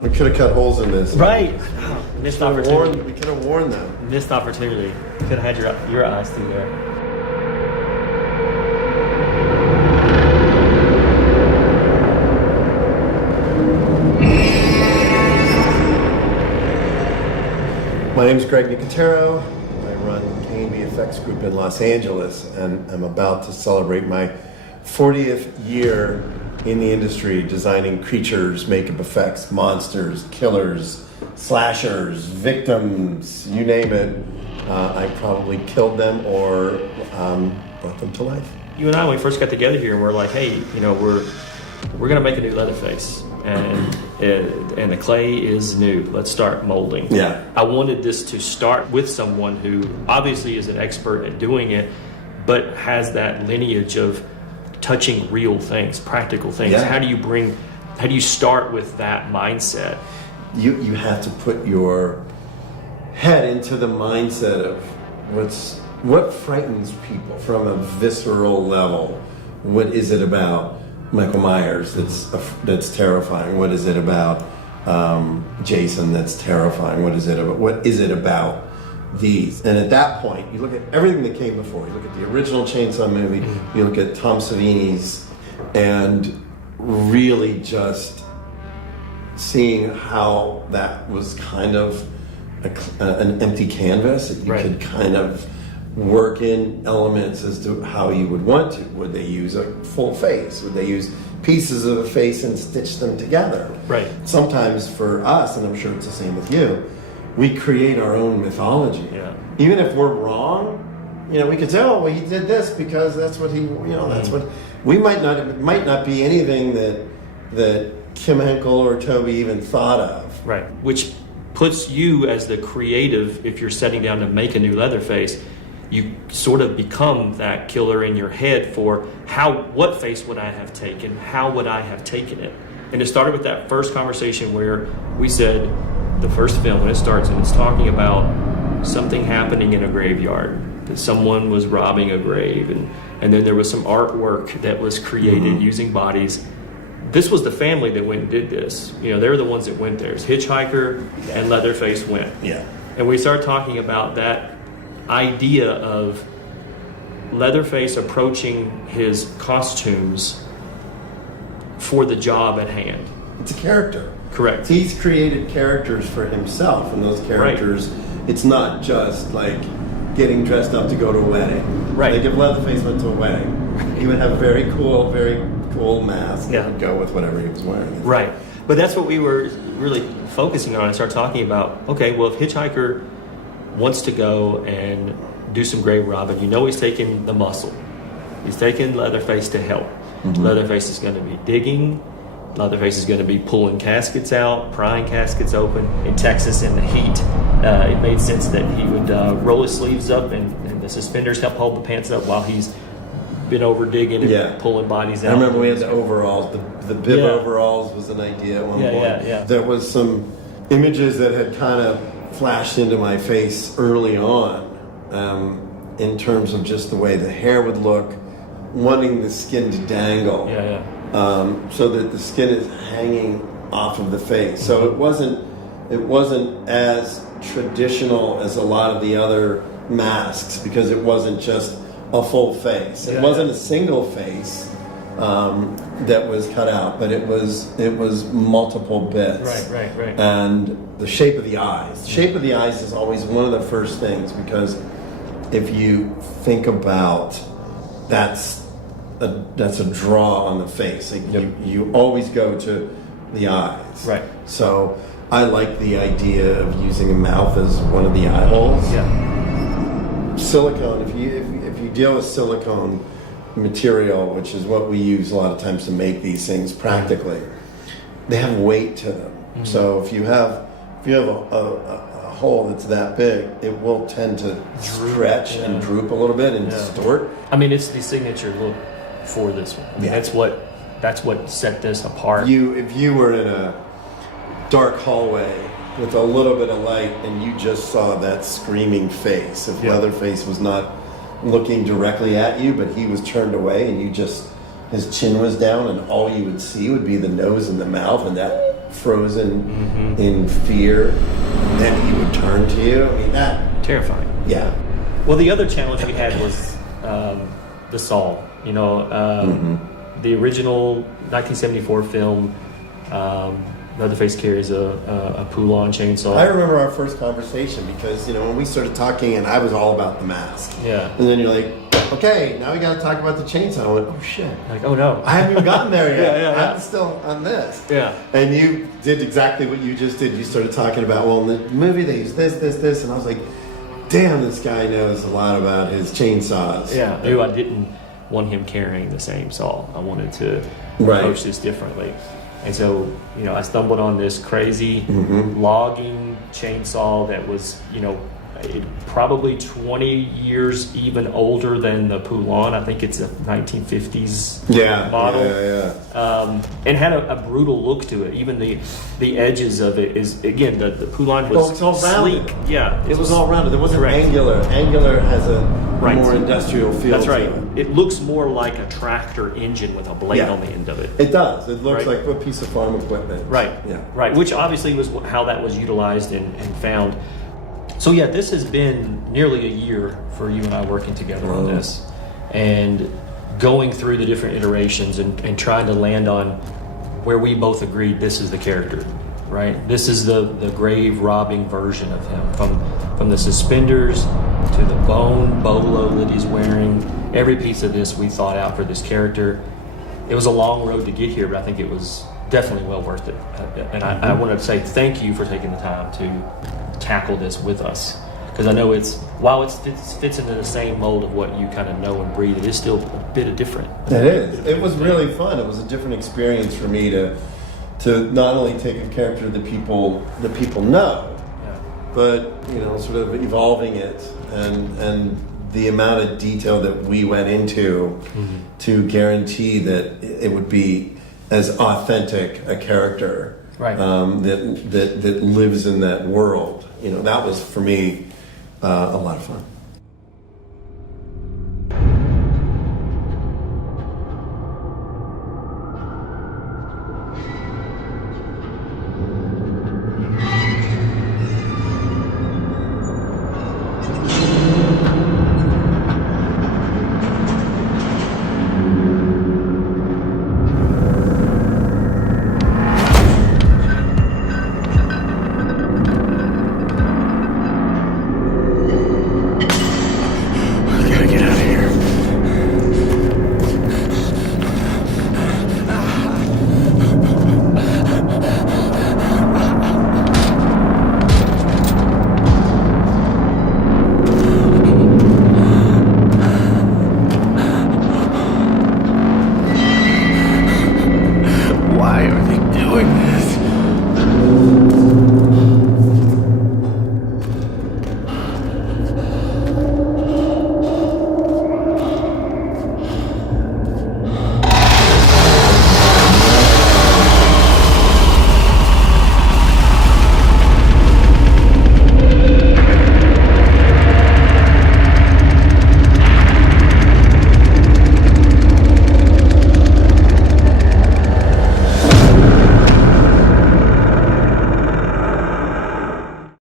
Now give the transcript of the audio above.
We could have cut holes in this. Right. Missed opportunity. We could have warned them. Missed opportunity. Could have had your eyes through there. My name is Greg Nicotero. I run K&B Effects Group in Los Angeles, and I'm about to celebrate my 40th year in the industry designing creatures, makeup effects, monsters, killers, slashers, victims, you name it. I probably killed them or brought them to life. You and I, when we first got together here, we're like, hey, you know, we're gonna make a new Leatherface, and the clay is new. Let's start molding. Yeah. I wanted this to start with someone who obviously is an expert at doing it, but has that lineage of touching real things, practical things. Yeah. How do you start with that mindset? You have to put your head into the mindset of what frightens people from a visceral level. What is it about Michael Myers that's terrifying? What is it about Jason that's terrifying? What is it about these? And at that point, you look at everything that came before. You look at the original Chainsaw movie, you look at Tom Savini's, and really just seeing how that was kind of an empty canvas that you could kind of work in elements as to how you would want to. Would they use a full face? Would they use pieces of a face and stitch them together? Right. Sometimes for us, and I'm sure it's the same with you, we create our own mythology. Yeah. Even if we're wrong, you know, we could say, oh, well, he did this because that's what he, you know, that's what, we it might not be anything that Kim Henkel or Toby even thought of. Right. Which puts you as the creative, if you're setting down to make a new Leatherface, you sort of become that killer in your head for what face would I have taken? How would I have taken it? And it started with that first conversation where we said, the first film, when it starts and it's talking about something happening in a graveyard, that someone was robbing a grave, and then there was some artwork that was created using bodies. This was the family that went and did this. You know, they're the ones that went there. It's Hitchhiker and Leatherface went. Yeah. And we started talking about that idea of Leatherface approaching his costumes for the job at hand. It's a character. Correct. He's created characters for himself, and those characters, it's not just like getting dressed up to go to a wedding. Right. Like if Leatherface went to a wedding, he would have a very cool mask that would go with whatever he was wearing. Right. But that's what we were really focusing on and started talking about. Okay, well, if Hitchhiker wants to go and do some grave robbing, you know he's taking the muscle. He's taking Leatherface to help. Leatherface is going to be digging. Leatherface is going to be pulling caskets out, prying caskets open. In Texas, in the heat, it made sense that he would roll his sleeves up and the suspenders help hold the pants up while he's been over digging and pulling bodies out. I remember we had the overalls. The bib overalls was an idea at one point. There was some images that had kind of flashed into my face early on in terms of just the way the hair would look, wanting the skin to dangle. So that the skin is hanging off of the face. So it wasn't as traditional as a lot of the other masks because it wasn't just a full face. It wasn't a single face that was cut out, but it was multiple bits. Right. And the shape of the eyes. The shape of the eyes is always one of the first things, because if you think about that's a draw on the face. Like you always go to the eyes. Right. So I like the idea of using a mouth as one of the eye holes. Silicone, if you deal with silicone material, which is what we use a lot of times to make these things practically, they have weight to them. So if you have a hole that's that big, it will tend to stretch and droop a little bit and distort. I mean, it's the signature look for this one. I mean, that's what set this apart. If you were in a dark hallway with a little bit of light and you just saw that screaming face, if Leatherface was not looking directly at you, but he was turned away and his chin was down, and all you would see would be the nose and the mouth, and that frozen in fear, then he would turn to you. I mean, that terrifying. Yeah. Well, the other challenge we had was the saw. You know, the original 1974 film. Leatherface carries a Poulon chainsaw. I remember our first conversation because, you know, when we started talking and I was all about the mask. Yeah. And then you're like, okay, now we got to talk about the chainsaw. I went, oh shit. Like, oh no. I haven't even gotten there yet. Yeah. I'm still on this. Yeah. And you did exactly what you just did. You started talking about, well, in the movie they use this. And I was like, damn, this guy knows a lot about his chainsaws. Yeah. I knew I didn't want him carrying the same saw. I wanted to approach this differently. And so, you know, I stumbled on this crazy logging chainsaw that was, you know, probably 20 years even older than the Poulon. I think it's a 1950s model. And had a brutal look to it. Even the edges of it is, again, the Poulon was it's all rounded. sleek. Yeah. It was all rounded. It wasn't correct. angular. Angular has a more industrial feel. That's right. To It looks more like a tractor engine with a blade on the end of it. It does. It looks like a piece of farm equipment. Right. Yeah. Right. Which obviously was how that was utilized and found. So yeah, this has been nearly a year for you and I working together on this, and going through the different iterations and trying to land on where we both agreed this is the character, right? This is the grave robbing version of him, from the suspenders to the bone bolo that he's wearing. Every piece of this we thought out for this character. It was a long road to get here, but I think it was definitely well worth it. And I want to say thank you for taking the time to tackle this with us, because I know while it fits into the same mold of what you kind of know and breathe, it is still a bit of different. It is. It was really fun. It was a different experience for me to not only take a character that people know, but you know, sort of evolving it and the amount of detail that we went into to guarantee that it would be as authentic a character that lives in that world. You know, that was for me a lot of fun.